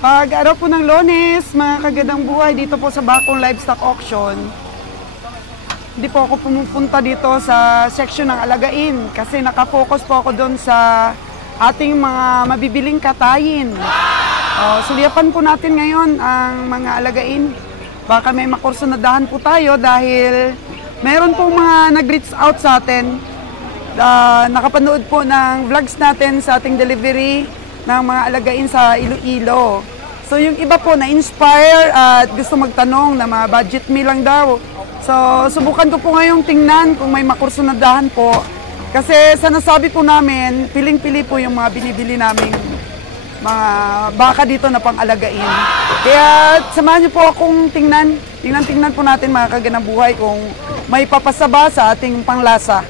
Pag araw po ng Lunes, mga kagandang buhay dito po sa Bakong Livestock Auction, hindi po ako pumupunta dito sa section ng alagain kasi nakafocus po ako doon sa ating mga mabibiling katayin. Sulipan po natin ngayon ang mga alagain. Baka may makursunadahan po tayo dahil meron po mga nag-reach out sa atin. Nakapanood po ng vlogs natin sa ating delivery ng mga alagain sa Iloilo. So yung iba po na-inspire at gusto magtanong na mga budget meal lang daw. So subukan ko po ngayong tingnan kung may makursunadahan po. Kasi sa nasabi po namin, piling-pili po yung mga binibili naming mga baka dito na pang-alagain. Kaya samahan niyo po akong tingnan po natin mga kagandang buhay kung may papasaba sa ating panglasa.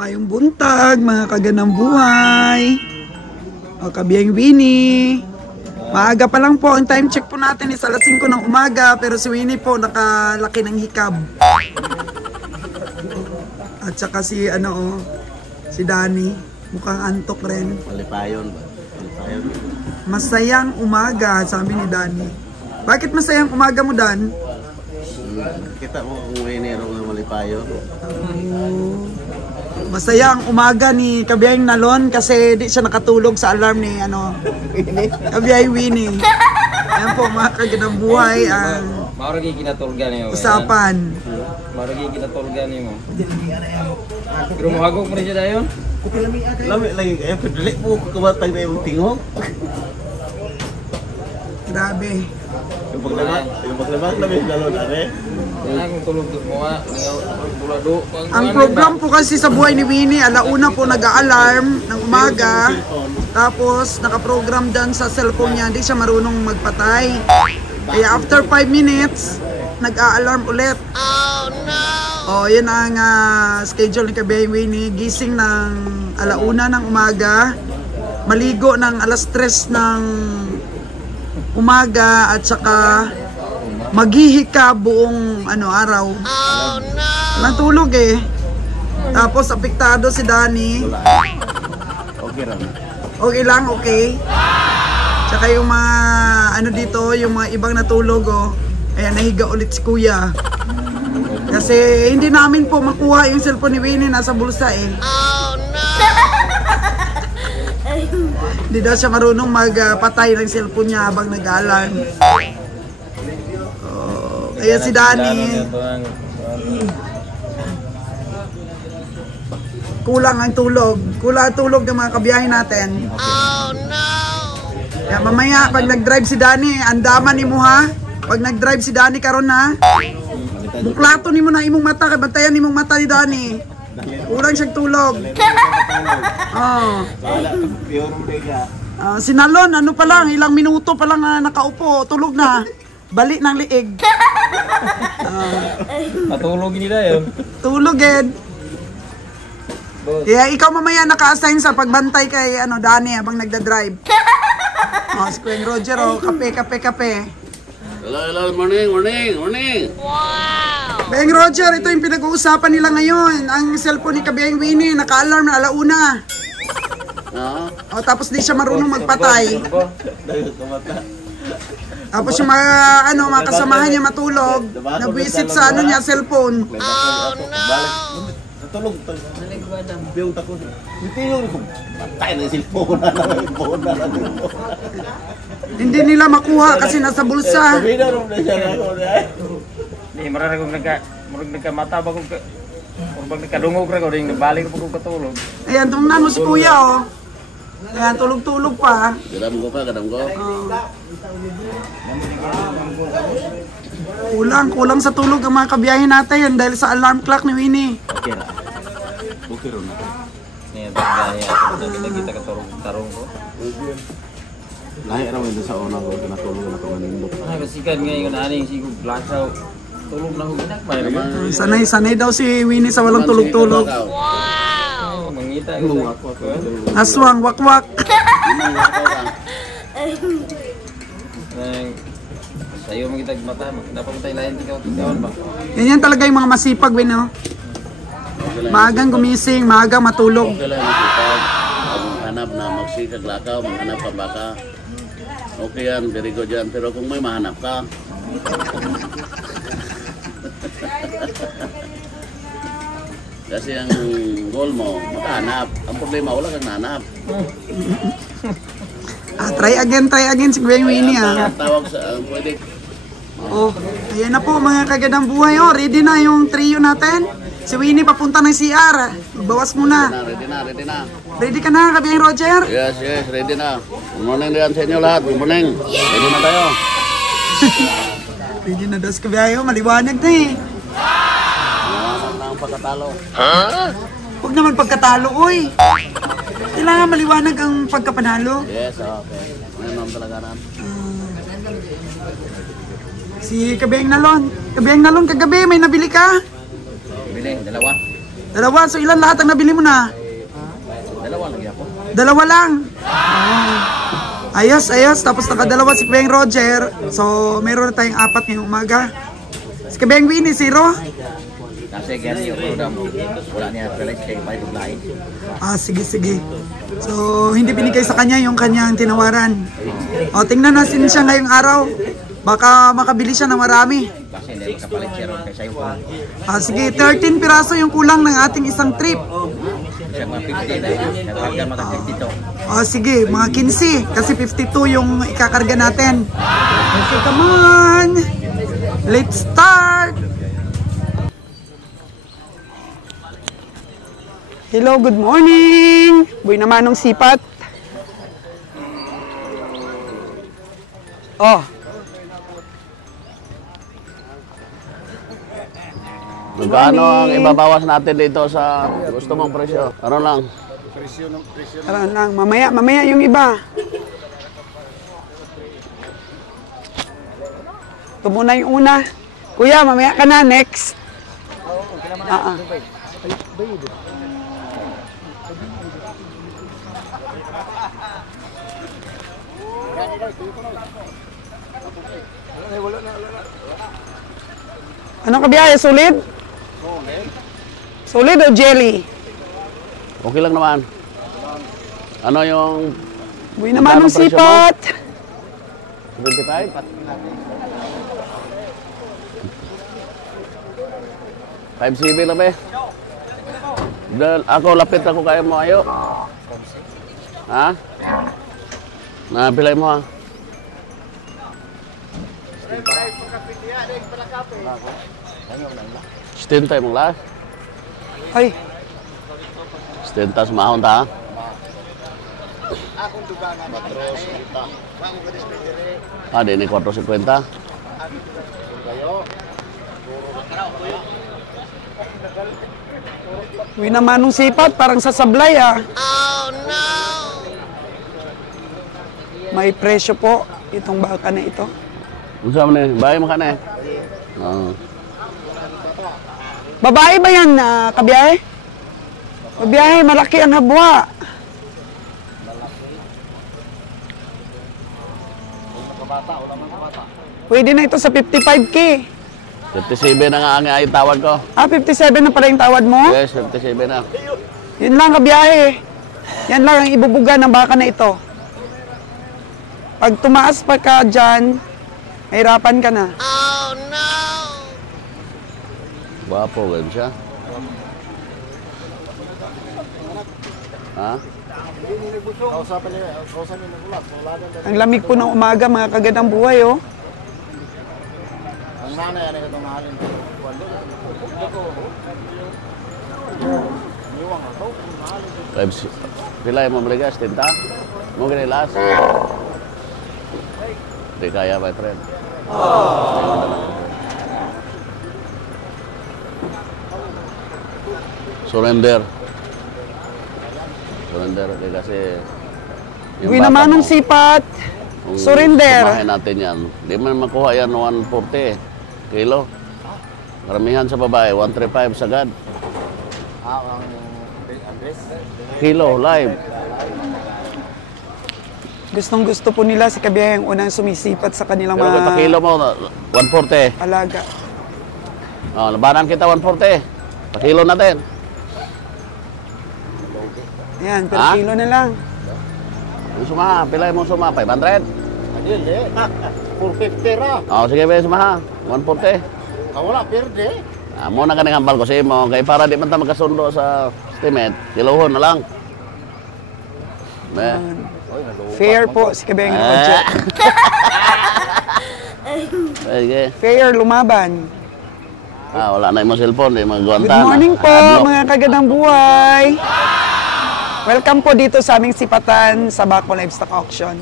Mayong buntag, mga kagandang buhay. Kabiyang Winnie. Maaga pa lang po. Ang time check po natin is alas 5 ng umaga. Pero si Winnie po nakalaki ng hikab. At saka si si Danny. Mukhang antok rin. Malipayon ba? Malipayon. Masayang umaga, sabi ni Danny. Bakit masayang umaga mo, Dan? Kita mo kung may nero ng malipayon. Masaya ang umaga ni Kabiyang Nalon kasi di siya nakatulog sa alarm ni Kabiyang Winnie. Ayan po mga kagandang buhay ang Maragi kinatulgan niyo. usapan. Maragi kinatulgan niyo. Pero mahagok mo rin siya dayon? Lami lagi kaya pedalik po kumatang na yung tingog. Grabe. Yung paglabak namin dalon are. Kung tulog mo bulado. Ang program po kasi sa buhay ni Winnie, alauna po nag-a-alarm ng umaga. Tapos nakaprogram dyan sa cellphone niya, hindi siya marunong magpatay. Kaya after 5 minutes, nag-a-alarm ulit. Oh no! Yun ang schedule ni Kabiyang Winnie. Gising ng alauna ng umaga, maligo ng alas 3 ng umaga at saka maghihika buong araw. Oh no! Walang tulog eh. Tapos apektado si Danny. Okay lang. Okay lang, okay. Tsaka yung mga dito, yung mga ibang natulog ayan, nahiga ulit si Kuya. Kasi hindi namin po makuha yung cellphone ni Winnie, nasa bulsa eh. Oh no! Hindi daw siya marunong magpatay ng cellphone niya habang nag-alarm. Kaya si Danny, kulang ang tulog. Kulang ang tulog ng mga kabiyahin natin. Oh no! Kaya mamaya, pag nag-drive si Danny, andaman ni mo ha. Pag nag-drive si Danny karon ha, buklato ni mo na imong mata, kabantayan ni mong mata ni Danny. Kulang siyang tulog. Sinalon, pa lang, ilang minuto pa lang nakaupo, tulog na. Balik ng liig. Matulog nila yun. Tulogin. Kaya ikaw mamaya naka-assign sa pagbantay kay Danny habang nagda-drive. Si Kuya Roger, kape. Hello, morning. Wow! Kuya Roger, ito yung pinag-uusapan nila ngayon. Ang cellphone ni Kabiyang Winnie, naka-alarm na alauna. Tapos di siya marunong magpatay. Tapos yung mga kasamahan niya matulog, nabwisit sa niya, cellphone. Oh no! Natulog. Biyong tako. Hindi yun. Patay na yung cellphone na lang. Hindi nila makuha kasi nasa bulsa. Hindi, marami kong nagkamata ba kung nagkadungog rin ko rin, balik ko kung katulog. Ayan, tumnan mo si Kuya Ayan, tulog-tulog pa. Gadam ko. Kulang sa tulog ang mga kabiyahin natin dahil sa alarm clock ni Winnie. Okay ron. Ngayon, dahil kita katarong ko. Lahi raw ito sa una ko, natulog na ito manindok. Ay, basikan ngayon, aning sigong black out. Tulog na huminak. Mayroon ka. Sanay daw si Winnie sa walang tulog-tulog. Mangita. Aswang, wakwak. Sa'yo magitag mata. Dapat tayo lahin tingkawan ba? Ganyan talaga yung mga masipag, Win, no? Maagang gumising, maagang matulog. Okay lang masipag. Maghanap na magsikag lakaw, maghanap ka baka. Okay yan, very good yan. Pero kung may mahanap ka, kasi ang goal mo, makahanap. Ang problema, wala kang nahanap. Try again si Kuya Winnie, Tawag sa, pwede. Oh, ayan na po mga kagadang buhay, oh. Ready na yung trio natin. Si Winnie papunta ng CR. Bawas muna. Ready na. Ready ka na, Kabiyang Roger? Yes, ready na. Good morning diyan sa inyo lahat. Good morning. Ready na tayo. Ready na daw si Kabiyang, maliwanag na eh. Maliwanag na ang pagkatalo. Huwag naman pagkatalo, oy. Kailangan maliwanag ang pagkapanalo. Yes, okay. Ngayon talaga na. Si Kabiyang Nalon, kagabi may nabili ka? Bili, dalawa. Dalawa, so ilan lahat ang nabili mo na? Dalawa lagi ako. Dalawa lang. Ayos. Tapos nakadalawa si Kabiyang Roger. So, meron na tayong 4 ngayong umaga. Si Kabiyang Winnie, 0. Kasi ganyan yung program. Wala niya pala siya iba yung lain. Sige. So, hindi binigay sa kanya yung kanyang tinawaran. O, tingnan natin siya ngayong araw. Baka makabili siya ng marami. Kasi hindi makapalit siya ron kaysa yung Sige, 13 piraso yung kulang ng ating isang trip. siya mga 50 na yun. Nagkarga mga 52. Sige, mga 15. Kasi 52 yung ikakarga natin. Okay, come on! Let's start! Hello, good morning! Boy naman ng sipat. Oh. Magkano ang ibabawas natin dito sa gusto mong presyo? Ano lang? Tara lang, mamaya yung iba. Ito muna yung una. Kuya, mamaya ka na, next. Anong kabiyahe? Solid? Solid o jelly? Okay lang naman. Ano yung Buhay naman ng presyo mo? sipat. 25? 5CB lang ba eh? Ako lapit ako kaya mo ayo. Ha? Napilay mo ha? Stintay mong lahat? Ay, Stinta sumahon ta ha? Di ni 450. buhay naman ng sipat. Parang sa sablay May presyo po itong baka na ito. Ano sa mga bahay mo ka na eh? Oo. Babae ba yan, kabiyahe? Kabiyahe, malaki ang habwa. Pwede na ito sa 55K. 57 na nga ang ay tawad ko. 57 na pala yung tawad mo? Yes, 57 na. Yun lang, kabiyahe. Yan lang ang ibubuga ng baka na ito. Pag tumaas pa ka dyan, mahirapan ka na. Guwapo, ganun siya. Ha? Ang lamig po ng umaga, mga kagandang buhay, oh. Ang nanay, ano itong mahalin? Pila yung mamaligas, tinta? Mo ginilas? Hindi kaya, my friend. Surrender. Surrender, kasi... Uwi naman ng sipat. Surrender. Kumahin natin yan. Di man makuha yan 140 kilo. Karamihan sa babae, 135 sagad. Ang address. Kilo, live. Gustong gusto po nila si Kabiyahe ang unang sumisipat sa kanilang Pero may mga pakilo mo, 140. alaga. Oh, labanan kita 140. Pakilo natin. Yan, per Ha? kilo na lang. Yung sumaha, pilay mo sumaha, 500. Adil, 450 ra. Oh, sige ba sumaha, 140. Wala, perde. Muna ka ng hambal ko sa imo, kay para di man ta magkasundo sa estimate, kilohon na lang. Fair po si Kabiyahe Roger. Sige. Fair, lumaban. Wala na yung cellphone, di magawanta. Good morning po, mga kagandang buhay. Welcome po dito sa aming sipatan sa Baco Livestock Auction.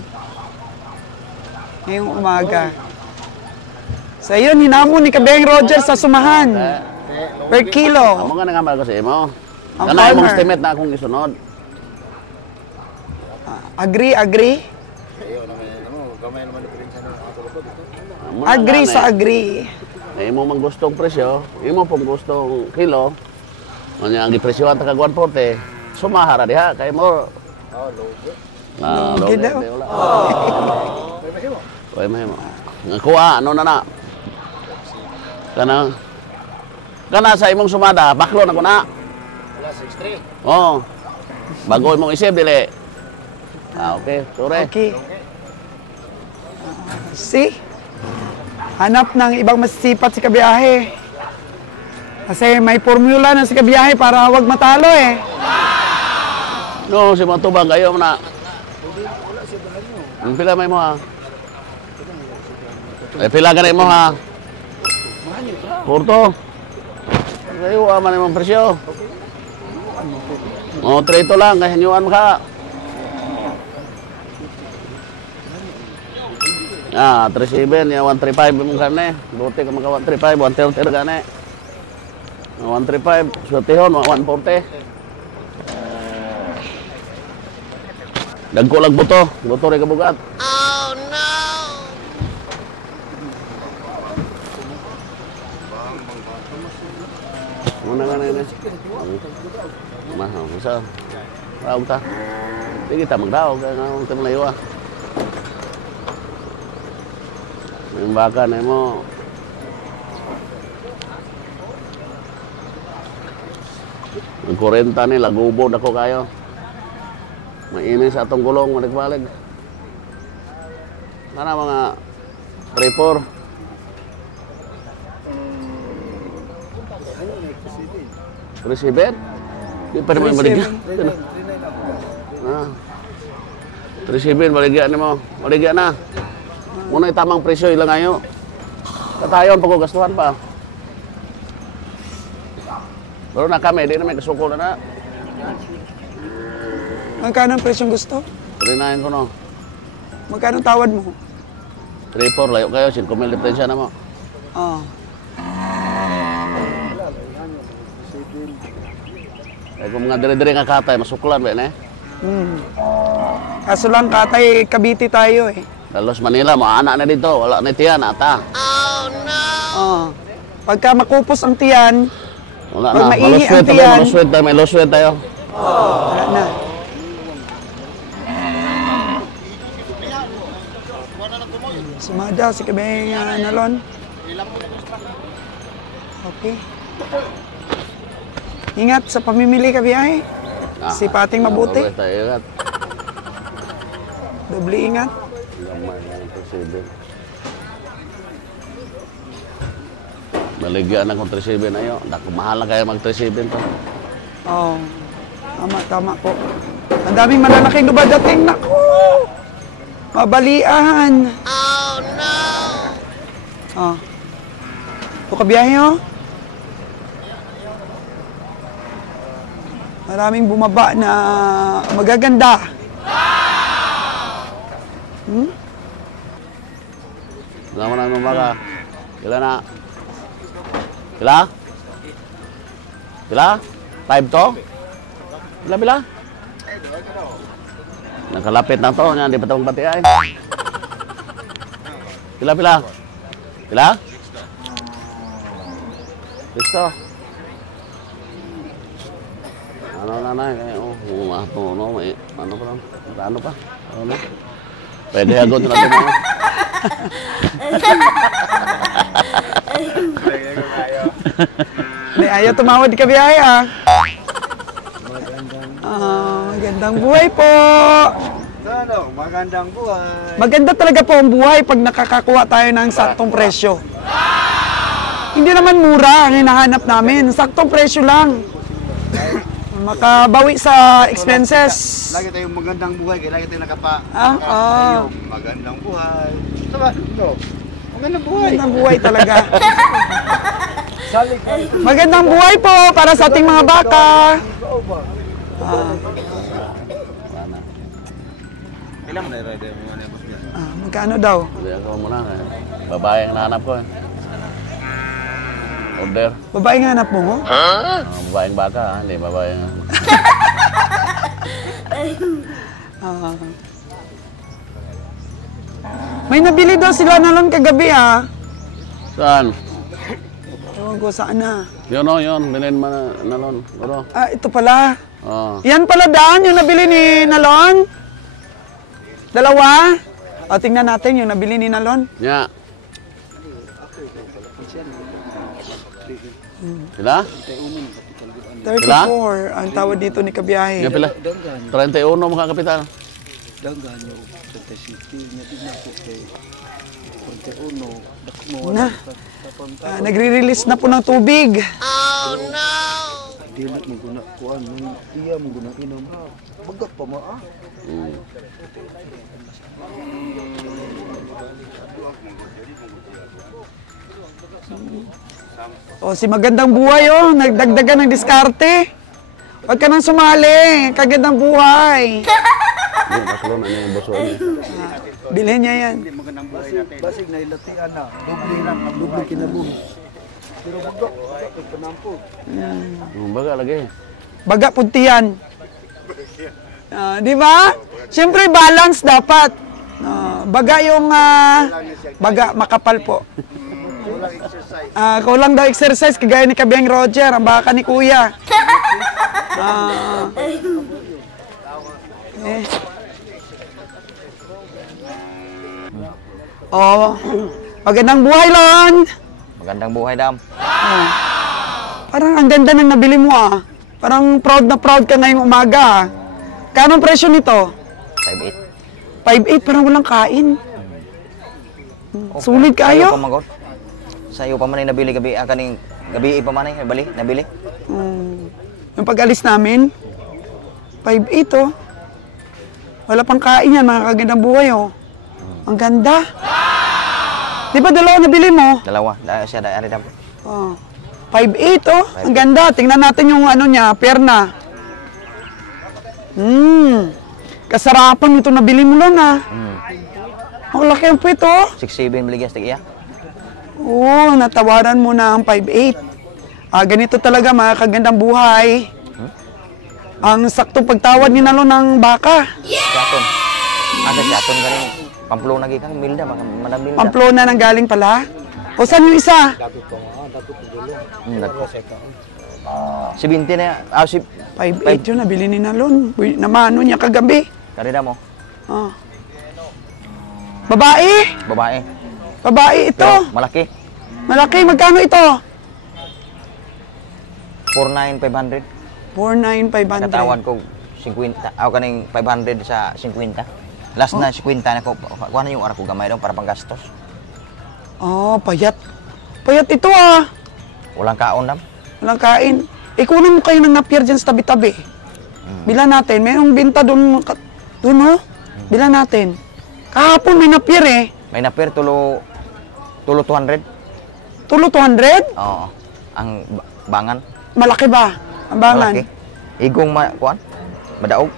Ngayong umaga. So yun, hinamon ni Kabiyahe Roger sa sumahan. Per kilo. Amo nga nangamal ko sa imo. Ang Kana imong farmer. estimate na akong isunod. Agree, agree? Agree sa agree. Imo man gustong presyo, imo pong gustong kilo. Anya ang gipresyohan ta kag 140. Sumahara diha kay mo. Lugi daw. Oy mahimo. Ngakuha ano na. Kana sa imong sumada, baklo na ko na. Wala, 63. Oh. Bago imong isip dili. Okay, sure. Okay. See? Hanap ng ibang masisipat si Kabiyahe. Kasi may formula na si Kabiyahe para wag matalo eh. No, si mga tubang kayo mo na. Pila may mo ha? Pila ka mo ha? Porto. Kayo man imong presyo. Oh, 3 to lang kay hanyuan mo ka. 37 ya 135 mong gane. Buti ka maka 135, 130 gane. 135, sutihon 140. Dagko lang buto rin kabugat. Oh no! Muna nga na yun eh. Mahal, isa. Raog ta. Hindi kita magdaog, kaya nga kita malayo ah. Yung baka na mo. Ang 40 nila, gubod ako kayo. Mainis atong gulong, balik-balik. Sana mga 3-4. Resibet? Di pa naman maligyan. Resibet, maligyan mo. Maligyan na. Muna yung tamang presyo, ilang ayo. Katayon, pagkugastuhan pa. Pero na kami, di na may kasuko na. Magkano ang presyong gusto? 3.9 ko no. Magkano tawad mo? 3-4, layo kayo, 5,000 diferensya na mo. Oh. Ay kung mga dire-dire nga katay, masuklan ba eh? Kaso lang katay, Cavite tayo eh. Dalos Manila, mga anak na dito, wala na tiyan, ata. Oh. Pagka makupos ang tiyan, Wala pag na, maihi ang maluswet tayo, tiyan, maluswet tayo, may luswet tayo. wala na. Sumada si Kabiyahe Nalon. Okay. Ingat sa pamimili, Kabiyahe. Sipating mabuti. Mabuti tayo, ingat. Doble ingat. Gamay na yung president. Baligyan na kung 37 na yun. Naku, mahal na kayo mag-37 to. Oh. Tama po. Ang daming malalaking dumadating. Naku! Mabalian. Oh, no! Oh. Ito Kabiyahe, oh. Maraming bumaba na magaganda. Sama na naman baka. Kila na? Kila? Kila? 5 to? Bila? Nakalapit na to, hindi pa itong pati ay. Kila? Kila? Listo. Ano na na, may, ano pa lang, ano pa? Ano? Pwede agad na natin mo. Ayaw tumawad ka biyahe ah. Magandang buhay po. Magandang buhay. Maganda talaga po ang buhay pag nakakakuha tayo ng saktong presyo. Hindi naman mura ang hinahanap namin. Saktong presyo lang. Makabawi sa expenses. Lagi tayong magandang buhay, kaya lagi tayong magandang buhay. Saba, no? Magandang buhay. Magandang buhay talaga. Magandang buhay po para sa ating mga baka. Ilang na rider mo na boss niya? Magkano daw? Hindi ako muna. Babae ang nahanap ko. Order. Babae nga hanap mo mo? Babaeng baka, hindi babae nga. May nabili daw sila na lang kagabi ah. Saan? Ewan ko saan na. Yun o, yun. Bilhin mo na nalon. Bro. Ito pala. Oo. Yan pala daan yung nabili ni Nalon. Dalawa. Tingnan natin yung nabili ni Nalon. Nya. Sila? 34 ang tawad dito ni Kabiyahe. Nga pila? 31 mga kapitan. Danggan yung 37 na din ako kay 41. Na. Nagre-release na po ng tubig. Dili mo guna kuan, iya mo guna inom. Bagat pa mo ah. Si magandang buhay nagdagdagan ng diskarte. Huwag ka nang sumali, kagandang buhay. Yun, ako na niya yung boso niya. Bilhin niya yan. Hindi magandang buhay natin. Basig na ilatian na. Doble kinabuhi. Pero bagat panampo. Baga lagi. Baga puntiyan. Di ba? Siyempre balance dapat. Baga yung baga makapal po. Kulang daw exercise kagaya ni Kabiyang Roger, ang baka ni Kuya. Magandang buhay, Lon. Magandang buhay, Dam. Parang ang ganda ng nabili mo ah. Parang proud na proud ka ngayong umaga ah. Kanong presyo nito? 5'8". 5'8", parang walang kain. Sulit kayo. Sa iyo pa man ay nabili gabi, kaning gabi pa man ay nabili. Yung pag-alis namin, 5'8" oh. Wala pang kain yan, mga kagandang buhay oh. Ang ganda. Di ba dalawa nabili mo? Dalawa, siya dari Dam. 5'8" oh. Ang ganda. Tingnan natin yung ano niya, perna. Kasarapan ito nabili mo lang ah. Ang laki ang puwit oh. 6'7" biligas tigiya. Natawaran mo na ang 5'8". Ganito talaga mga kagandang buhay. Ang saktong pagtawad ni Nalo ng baka. Jaton. Jaton ka rin. Pamplona gikang milda, manamilda. Pamplona nang galing pala. O saan yung isa? Si Binti na, 5'8" yun, nabili ni Nalon. Namano niya kagabi. Karida mo? Babae? Babae. Babae ito. Pero malaki. Malaki, magkano ito? 4,900. 4,900. Katawan ko 50. Ako kaning 500 sa 50. Last na 50 na ko. Kuha na yung ara ko gamay doon para panggastos. Payat. Payat ito ah. Walang kaon, Dam. Walang kain. Kunin mo kayo ng napier dyan sa tabi-tabi. Bilan natin. Mayroong binta doon. Doon oh. Bilan natin. Kahapon may napier eh. May napier tulo 200. Tulo 200? Oo. Ang bangan. Malaki ba? Ang bangan? Malaki. Igong kuan. Madaog.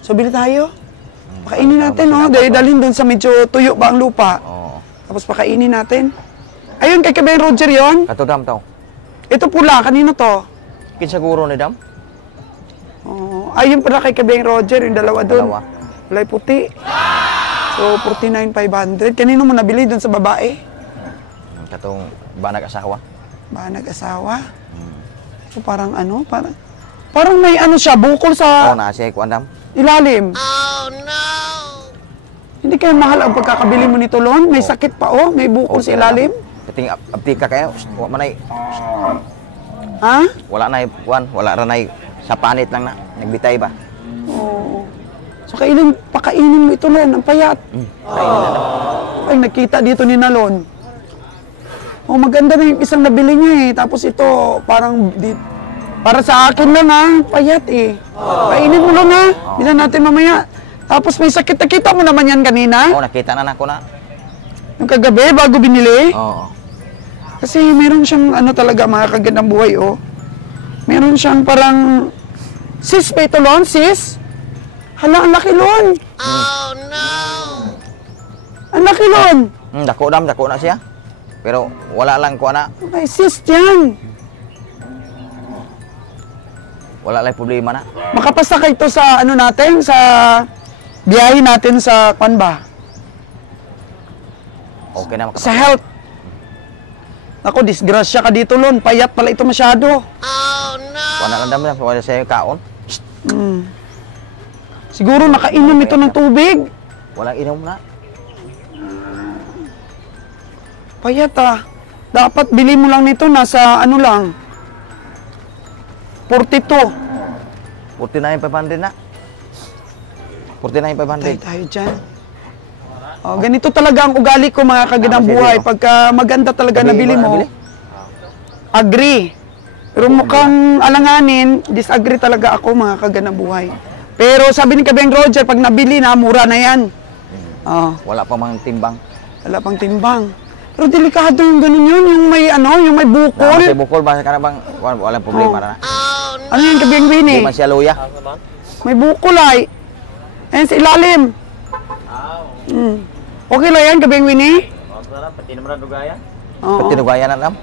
So bili tayo. Pakainin natin oh. Dalhin doon sa medyo tuyo ba ang lupa. Oo. Tapos pakainin natin. Ayun, kay Kabeng Roger yon. Kato, Dam, tao. Ito pula, kanino to? Kinsaguro ni Dam. Ayun pala kay Kabeng Roger, yung dalawa doon. Dalawa. Kulay puti. So, 49,500. Kanino mo nabili doon sa babae? Katong banag asawa. Ba, nag-asawa? So, parang ano, parang may ano siya, bukol sa Oo na siya kuan dam. ilalim. Oh, no! Hindi kayo mahal ang pagkakabili mo nito, Lon? May sakit pa, oh. May bukol sa ilalim. Kating aptika kayo, wa man ay Ha? wala na kuan, wala ra nay sa panit lang na nagbitay ba. Oo. So, pakainin mo ito, Lon, ang payat. Kainin na daw. Ay, nakita dito ni Nalon. Oh, maganda na yung isang nabili niya eh. Tapos ito, parang para sa akin lang ha, payat eh. Kainin mo lang ha. Bilan natin mamaya. Tapos may sakit. Nakita mo naman yan kanina? Oo, nakita na nako na. Yung kagabi, bago binili. Oo. Kasi meron siyang ano talaga, mga kagandang buhay oh. Meron siyang parang sis pa ito, Lon, sis? Hala, ang laki, Lon. Oh, no! Ang laki, Lon. Dako na siya. Pero wala lang kuan na, May sis yan. wala lang problema na. Makapasa ka ito sa ano natin, sa biyahe natin sa kwan ba? Okay na Sa health. Ako, disgrasya ka dito, Lon. Payat pala ito masyado. Kuan na lang dam na wala siya kaon. Siguro nakainom ito ng tubig. Walang inom na. Payat ah. Dapat bili mo lang nito nasa ano lang. 42. 49,500 na. Tayo 49,500. tayo dyan. Oh, ganito talaga ang ugali ko, mga kagandang buhay. Pagka maganda talaga nabili mo, agree. Pero mukhang alanganin, disagree talaga ako, mga kagandang buhay. Pero sabi ni Kabeng Roger, pag nabili na, mura na yan. Oh, Wala pa mang timbang. wala pang timbang. Pero delikado yung ganun yun, yung may ano, yung may bukol. Kasi bukol ba ka na bang walang problema na. Ano yung Kabeng Winnie? Hindi man siya luya. May bukol ay. Ayan sa ilalim. Okay lang yan, Kabeng Winnie? Pati naman dugaya. Oo. Pati dugaya na dam.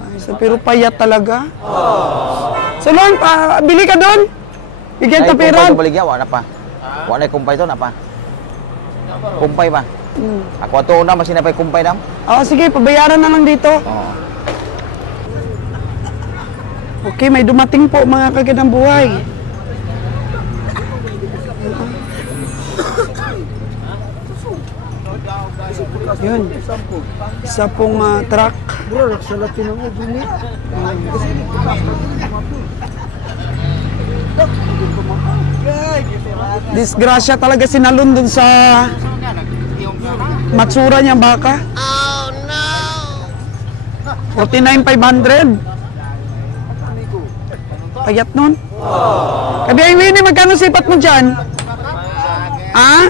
Ay, pero payat talaga. So, Lon, bili ka doon. Bigyan ka pera. Kumpay to baligya, wala pa. Wala kumpay to na pa. Kumpay ba? Ako ato na mas sinapay kumpay dam. Oo, sige, pabayaran na lang dito. Oo. Okay, may dumating po, mga kagandang buhay. Yun. Isa pong truck. Bro, sa Latin ang ubuni. Disgrasya talaga si Nalon dun sa matsura niyang baka. Oh no! 49,500. Payat nun. Kabi ay Winnie, magkano sipat mo dyan? Ah?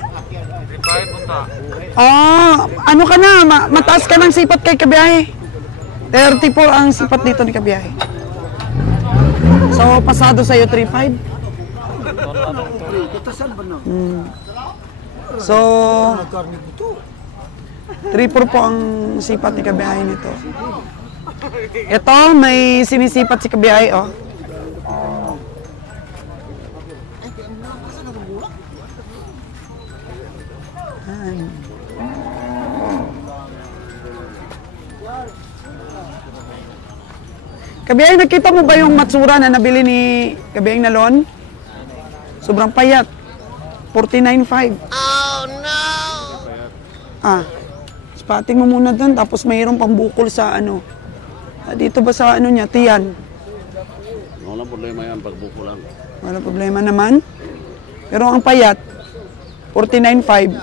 Oh, ano ka na? Mataas ka ng sipat kay Kabiyahe. 34 ang sipat dito ni Kabiyahe. So, pasado sa'yo 3.5? Katasan ba na? So, Karni buto. 3.4 po ang sipat ni Kabiyahe nito. Ito, may sinisipat si Kabiyahe, oh. Kabiyahe, nakita mo ba yung matsura na nabili ni Kabiyahe Nalon? Sobrang payat. 49.5. Oh no! Ah, spotting mo muna doon, tapos mayroong pambukol sa ano. Dito ba sa ano niya, tiyan? Walang problema yan pag buko lang. Wala problema naman. Pero ang payat, 49.5.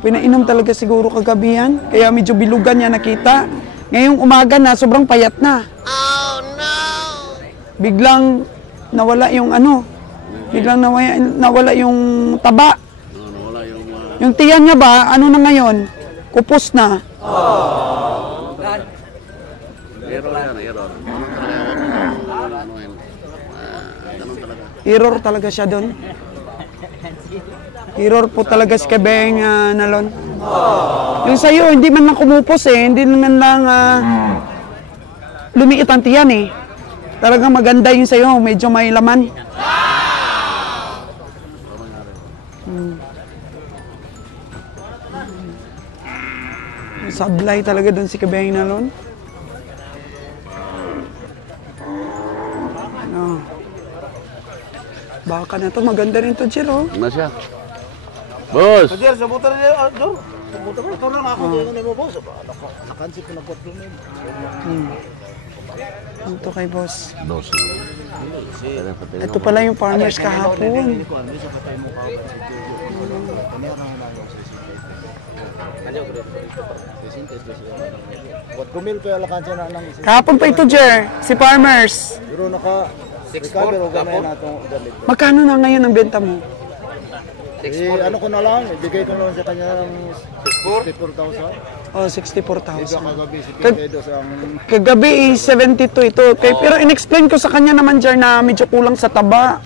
Pinainom talaga siguro kagabi yan. Kaya medyo bilugan niya nakita. Ngayong umaga na, sobrang payat na. Oh no! Biglang nawala yung ano. Biglang nawala yung taba. Nawala yung... Yung tiyan niya ba, ano na ngayon? Kupos na. Error yan, error. Ganun talaga. Error talaga siya doon. Error po talaga si Kabeng Nalon. Yung sa'yo, hindi man lang kumupos eh. Hindi man lang lumiit ang tiyan eh. Talagang maganda yung sa'yo. Medyo may laman. Sablay talaga doon si Kabeng Nalon. Ano? Baka na to, maganda rin to, Jiro. Ano siya? Boss! Jer, sabutan niya, Dor. Sabutan mo, ito lang ako, hindi mo, boss. Nakansip ko na 4 min. Ano to kay boss? Dos. Ito pala yung farmers kahapon. Kumil pa yung alakansya na lang. Kahapon pa ito, Jer. Si farmers. Pero naka-recover o gamay na itong galit. Magkano na ngayon ang benta mo? Ano ko na lang, ibigay ko na lang sa kanya ng 64,000. Oh, Ito 64,000. kagabi si Pinpedos ang... Kagabi 72 ito. Pero in-explain ko sa kanya naman, Jer, na medyo kulang sa taba.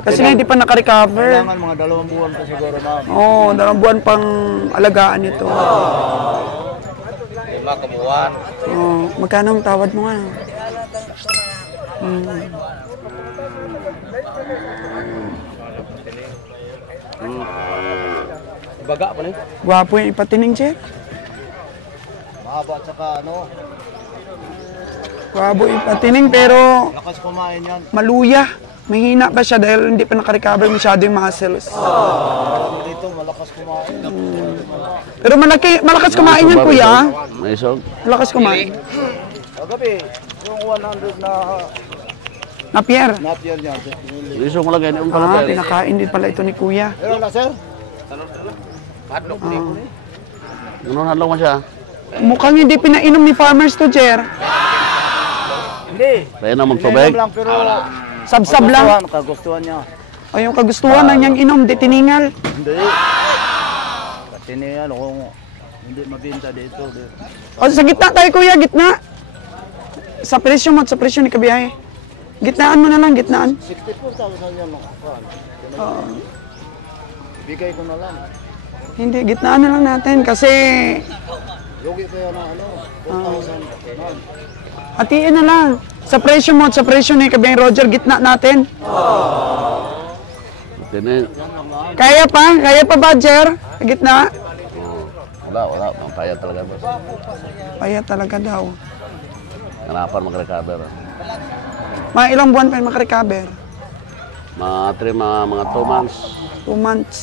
Kasi nga hindi pa naka-recover. Kailangan mga 2 buwan pa siguro na. Oo, 2 buwan pang alagaan ito. 5 kabuuan. Oh, magkano ang tawad mo nga? Baga pa ni. Gwapo yung ipatining, Jer. Mahaba at saka ano, Gwapo yung ipatining pero lakas kumain yan. maluya. Mahina ba siya dahil hindi pa naka-recover masyado yung muscles. Dito malakas kumain. Pero malakas kumain yan, kuya. May isog? Malakas kumain. Kagabi, yung 100 na Napier. napier niya. Isog mo lagay. Yung Ah, palapel. pinakain din pala ito ni kuya. Pero na sir, Ano hadlaw mo siya? Mukhang hindi pinainom ni farmers to, Jer. hindi. Kaya na Pinainom magtubig. lang pero Sabsab lang. kagustuhan niya. O yung kagustuhan na niyang inom, di tiningal. Hindi. Kasi niya, kung hindi mabinta dito. O sa gitna tayo, kuya, gitna. Sa presyo mo at sa presyo ni Kabiyahe. Gitnaan mo na lang, gitnaan. 64,000 yan. Bigay ko na lang. Hindi, gitnaan na lang natin kasi Yogi kaya na ano, 4,000. hatiin na lang. Sa presyo mo at sa presyo ni Kabiyang Roger, gitna natin. Tinin. Kaya pa ba, Jer? Sa gitna? Wala. Payat talaga, boss. Kaya talaga daw. Hanapan mag-recover. Mga ilang buwan pa yung makarecover? Mga 2 months. 2 months.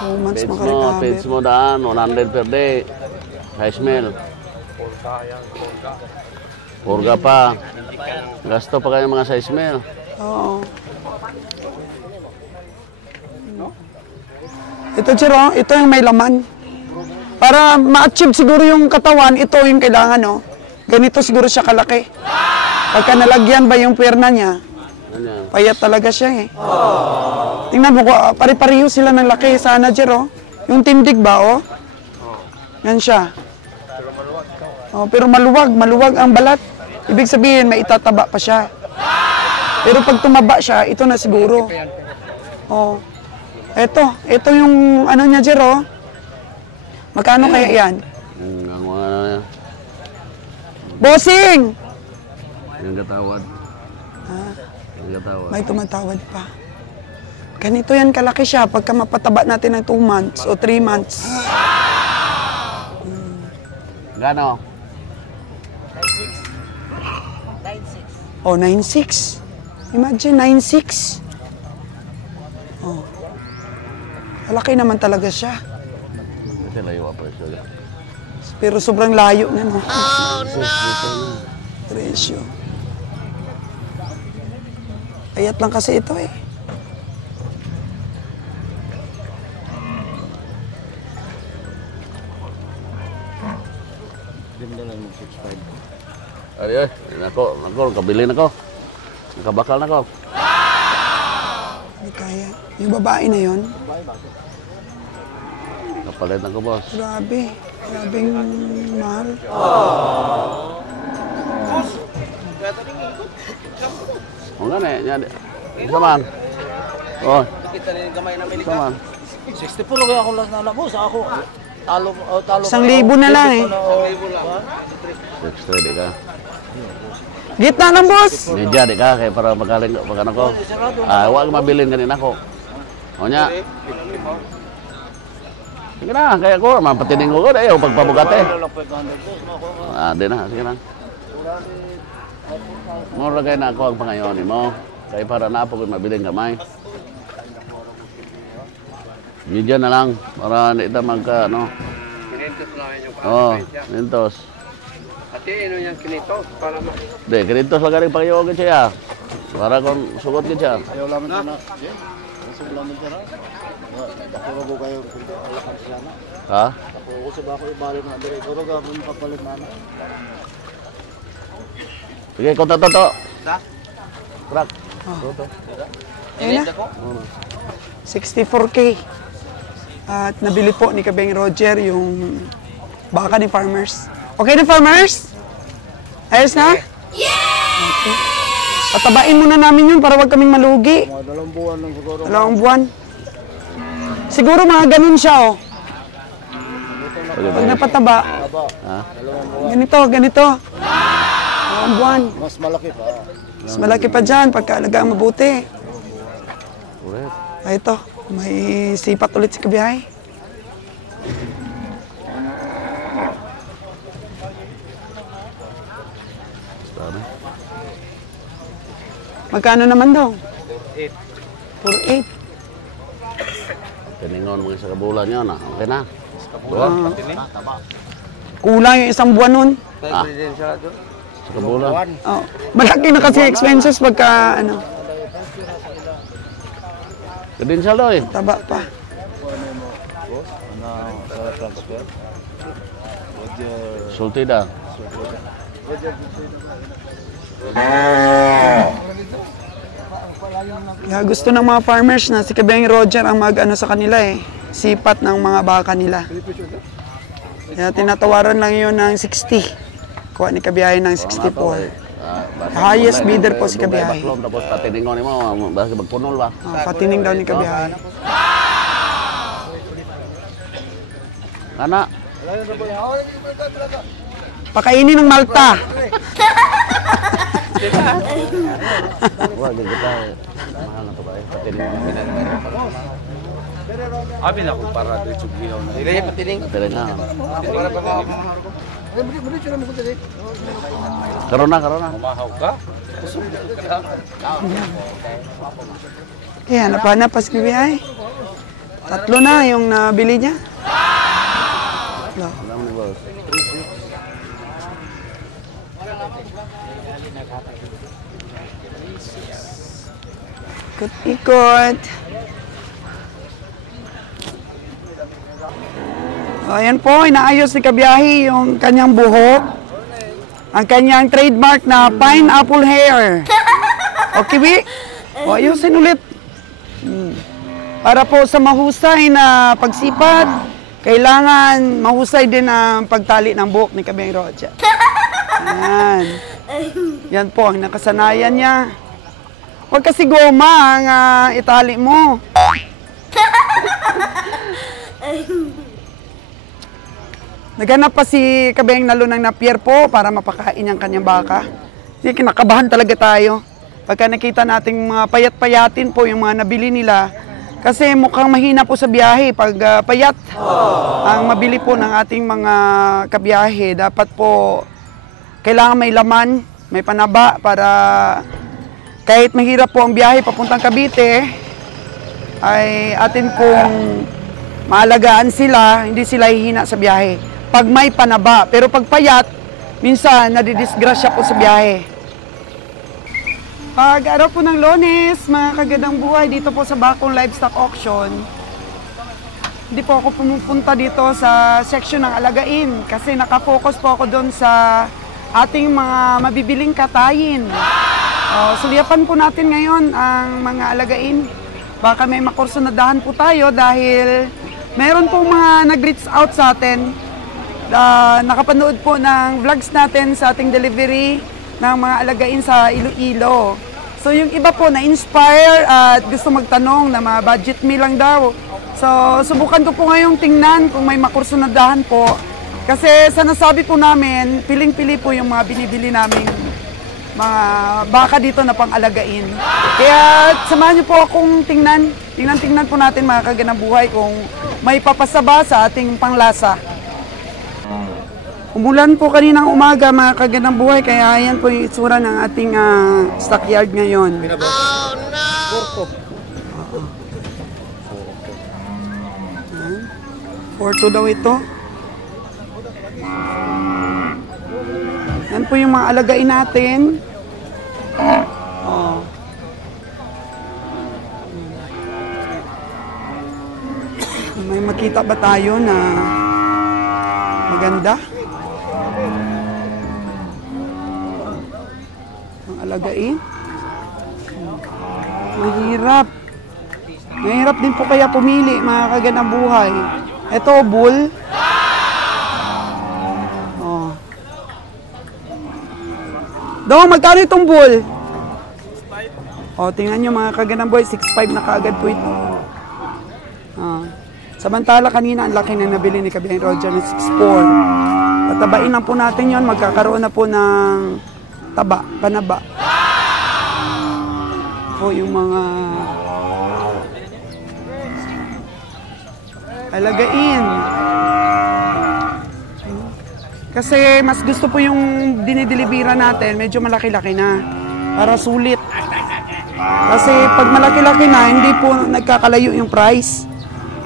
2 months Page makarecover. mo daan, 100 per day. Rice mill. Purga pa. Gasto pa kayo mga size mill. Oo. Ito, Jero, ito yung may laman. Para ma-achieve siguro yung katawan, ito yung kailangan, no? Ganito siguro siya kalaki. Pagka nalagyan ba yung pierna niya, Ganyan. payat talaga siya, eh. Tingnan mo, pare-pareho sila ng laki. Sana, Jero. Yung tindig ba, oh? Yan siya. Oh, pero maluwag ang balat. Ibig sabihin, may itataba pa siya. Pero pag tumaba siya, ito na siguro. Oh. Ito yung ano niya, Jero. Magkano kaya yan? Ang mga ano yan. Bossing! Yung katawad. Yung katawad. May tumatawad pa. Ganito yan kalaki siya pagka mapataba natin ng 2 months o 3 months. Gano? Oh, 9.6. Imagine, 9.6. Oh. Malaki naman talaga siya. Kasi layo pa siya. Pero sobrang layo na, no? Oh, no! Presyo. Ayat lang kasi ito, eh. Ay, nako, kabilin ako. Nakabakal na ako. Hindi kaya. Yung babae na yon, Kapalit ako, boss. grabe. Grabeng mahal. O nga na, yan. Saman. Oh, saman. 60 po lang ako last na alam mo sa ako. Talo 1,000 na lang, eh. 6 di ka. Gitna ng boss! Medya di ka, kaya para magaling magano ko. Huwag mabilin ganun ako. O niya. Sige na, kaya ko, mapatining ko ayaw pagpabugate. Di na, sige na. Mura kayo na ako ang pangayon mo. Kaya para na po kung mabiling kamay. Medyo na lang, para hindi ita magka, ano. Kinintos lang yung Oo, kinintos. Ati, ino yung kinitos para mo. Hindi, kinintos lang ka rin pangayon siya. Para kung sugot ka siya. Ayaw laman siya na. Masog laman siya na. Takuro ko kayo. Alakan siya na. Ha? Takuro ko sa bako ibalin na. Dire, kuro ka mo papalit na. Sige, konta to. Ta? Crack. Ayun na. 64K. At nabili po ni Kabeng Roger yung baka ni Farmers. Okay na, Farmers? Ayos na? Okay. Patabain muna namin yun para wag kaming malugi. Mga 2 buwan lang siguro. 2 buwan. Siguro mga ganun siya, oh. Pag napataba. Ha? Ganito, ganito. 2 buwan. Mas malaki pa. Mas malaki pa dyan pagkaalagaan mabuti. Correct. Ay, ito. May sipat ulit si Kabiyahe. Magkano naman daw? 4.8. Tiningon mga sa kabulan yun, ah. Okay na. Kulang yung 1 buwan nun. Sa kabulan. Oh. Malaki na kasi expenses pagka ano, Credential daw eh. taba pa. Sultida. Kaya gusto ng mga farmers na si Kabeng Roger ang mag-ano sa kanila eh. Sipat ng mga baka nila. Kaya tinatawaran lang yun ng 60. Kuha ni Kabiyahe ng 64. Highest bidder po si Kabiyahe. Baklom, tapos patiningon mo, basta magpunol ba? Patining daw ni Kabiyahe. Kana, Pakainin ng Malta. wag kita. Mahal na to ba eh. Patiningon. Abi na ko para dito gihaw na. Dire patining. Patiningon. Eh, balik siya naman ko tadi. Karon na. Mahaw ka? Kaya napanap pa si Kabiyahe. 3 na yung nabili niya. Alam ni boss. Ikot-ikot. O, ayan po, inaayos ni Kabiyahe yung kanyang buhok. Ang kanyang trademark na pineapple hair. Okay, Bi? O, ayusin ulit. Para po sa mahusay na pagsipad, kailangan mahusay din ang pagtali ng buhok ni Kabeng Roger. Yan. Yan po ang nakasanayan niya. Huwag kasi goma ang itali mo. Naghanap pa si Kabeng na lunang napier po para mapakain ang kanyang baka. Hindi, kinakabahan talaga tayo. Pagka nakita nating mga payat-payatin po yung mga nabili nila, kasi mukhang mahina po sa biyahe pag payat. Ang mabili po ng ating mga kabiyahe, dapat po kailangan may laman, may panaba para kahit mahirap po ang biyahe papuntang Cavite, ay atin pong maalagaan sila, hindi sila hihina sa biyahe. Pag may panaba, pero pag payat, minsan nadidisgrasya po sa biyahe. Pag araw po ng Lunes, mga kagandang buhay dito po sa Bacong Livestock Auction, hindi po ako pumupunta dito sa section ng alagain kasi nakafocus po ako doon sa ating mga mabibiling katayin. Suliyapan po natin ngayon ang mga alagain. Baka may makursunadahan po tayo dahil meron po mga nag-reach out sa atin. Nakapanood po ng vlogs natin sa ating delivery ng mga alagain sa Iloilo. So yung iba po na-inspire at gusto magtanong na ma-budget meal lang daw. So subukan ko po ngayong tingnan kung may makursunadahan po. Kasi sa nasabi po namin, piling-pili po yung mga binibili naming mga baka dito na pang-alagain. Kaya samahan niyo po akong tingnan po natin mga kagandang buhay kung may papasaba sa ating panglasa. Umulan po kaninang umaga mga kagandang buhay, kaya ayan po yung itsura ng ating stockyard ngayon. Oh no! Porto daw ito. Yan po yung mga alagain natin. Oh. May makita ba tayo na maganda? Ang alagain. Mahirap. Mahirap din po kaya pumili mga kagandang buhay. Ito, bull. Oh. Dong, magkano itong bull? O, tingnan nyo mga kagandang buhay, 6'5 na kaagad po ito. Samantala kanina, ang laki na nabili ni Kabeng Roger ng 6'4". Patabain lang po natin yon, magkakaroon na po ng taba, panaba. O, yung mga alagain. Kasi mas gusto po yung dinideliveran natin, medyo malaki-laki na. Para sulit. Kasi pag malaki-laki na, hindi po nagkakalayo yung price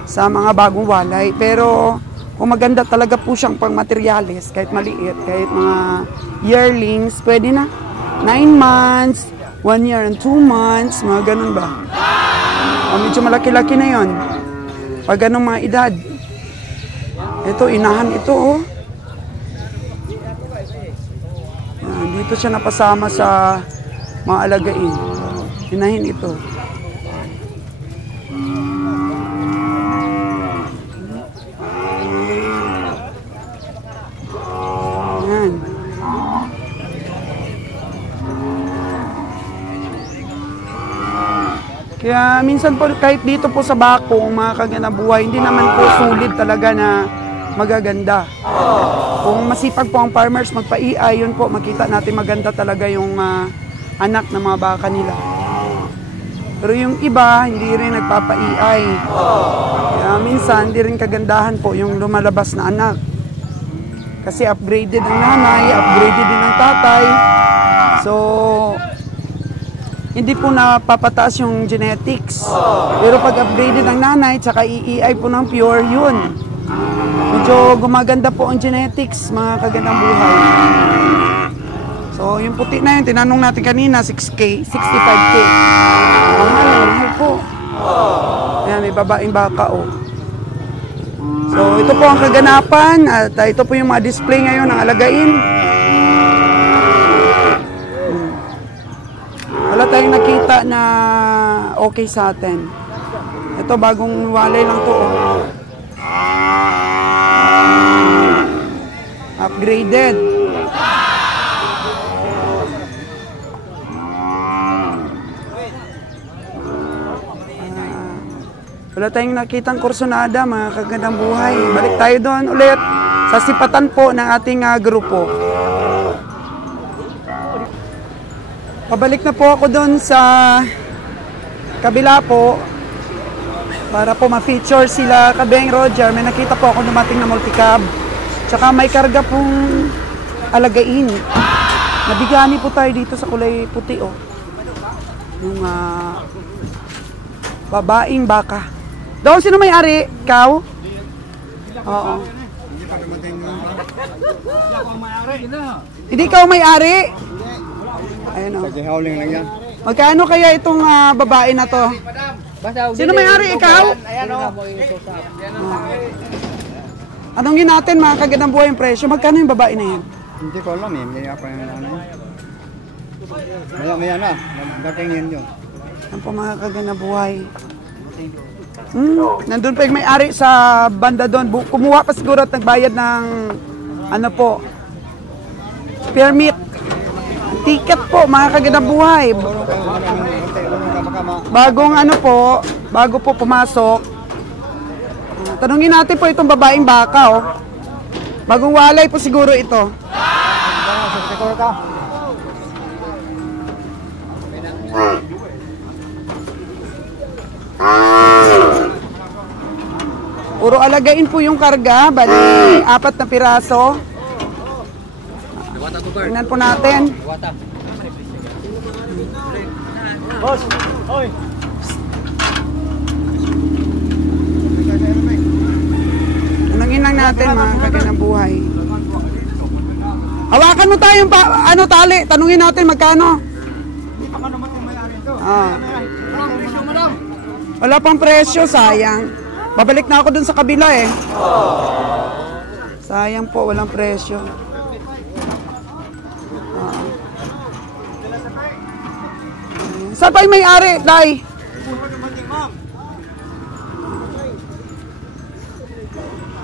sa mga bagong walay. Pero kung maganda talaga po siyang pang materyales, kahit maliit, kahit mga yearlings, pwede na. 9 months, 1 year and 2 months, mga ganun ba? O medyo malaki-laki na yon. Pag ganung mga edad. Ito, inahan ito, oh. Yan, dito siya napasama sa mga alagain. Inahin ito. Yan. Kaya minsan po kahit dito po sa Bakong, mga kagandang buhay, hindi naman po sulit talaga na magaganda. Kung masipag po ang farmers magpa-EI, yun po makita natin maganda talaga yung anak ng mga baka nila. Pero yung iba, hindi rin nagpapa-EI. Kaya minsan, hindi rin kagandahan po yung lumalabas na anak. Kasi upgraded ang nanay, upgraded din ang tatay. So, hindi po napapataas yung genetics. Pero pag upgraded ang nanay, tsaka EEI po ng pure, yun. Medyo gumaganda po ang genetics, mga kagandang buhay. So, yung puti na yun, tinanong natin kanina, 6K, 65K. Mahal po. Ayan, may babaeng baka, oh. So, ito po ang kaganapan. At ito po yung mga display ngayon ng alagain. Wala tayong nakita na okay sa atin. Ito, bagong walay lang to, oh. Upgraded. Wala tayong nakitang kursonada, mga kagandang buhay. Balik tayo doon ulit sa sipatan po ng ating grupo. Pabalik na po ako doon sa kabila po para po ma-feature sila Kabeng Roger. May nakita po ako dumating na multicab. Tsaka may karga pong alagain. Nabigani po tayo dito sa kulay puti, oh. Yung babaeng baka. Doon, sino may-ari? Ikaw? Oo. Hindi ikaw may-ari? Ayun, oh. Howling lang yan. Magkano kaya itong babae na to? Sino may-ari? Ikaw? Anongin natin mga kagandang buhay yung presyo. Magkano yung babae na yan? Hindi ko alam eh. May ako yung ano. May ano. Dating yan yun. Yan po mga kagandang buhay. Nandun pa yung may-ari sa banda doon. Kumuha pa siguro at nagbayad ng ano po, permit. Ticket po mga kagandang buhay. Bagong ano po, bago po pumasok. Tanungin natin po itong babaeng baka, oh. Bagong walay po siguro ito. Puro alagain po yung karga, bali 4 na piraso. Tingnan po natin. Tanungin lang natin mga kagandang buhay. Hawakan mo tayong tali. Tanungin natin magkano. Wala pang presyo, sayang. Babalik na ako dun sa kabila eh. Sayang po, walang presyo. Saan pa yung may-ari, Day?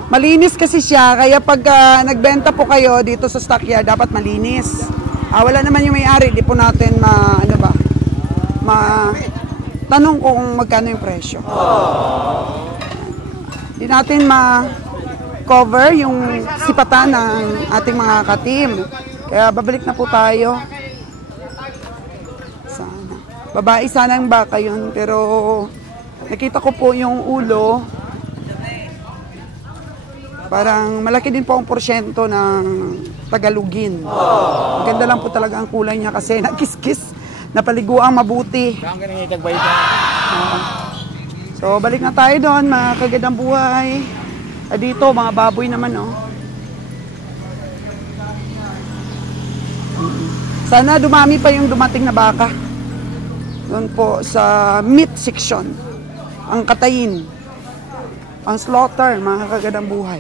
Malinis kasi siya, kaya pag nagbenta po kayo dito sa stockyard, dapat malinis. Wala naman yung may-ari, di po natin tanong kung magkano yung presyo. Di natin ma-cover yung sipatan ng ating mga ka-team. Kaya babalik na po tayo. Sana. Babae sana yung baka yun, pero nakita ko po yung ulo. Parang malaki din po ang porsyento ng Tagalugin. Maganda lang po talaga ang kulay niya kasi nakis-kis, napaliguang mabuti. So, balik na tayo doon, mga kagandang buhay. Dito, mga baboy naman, oh. Sana dumami pa yung dumating na baka. Doon po sa meat section. Ang katayin. Ang slaughter, mga kagandang buhay.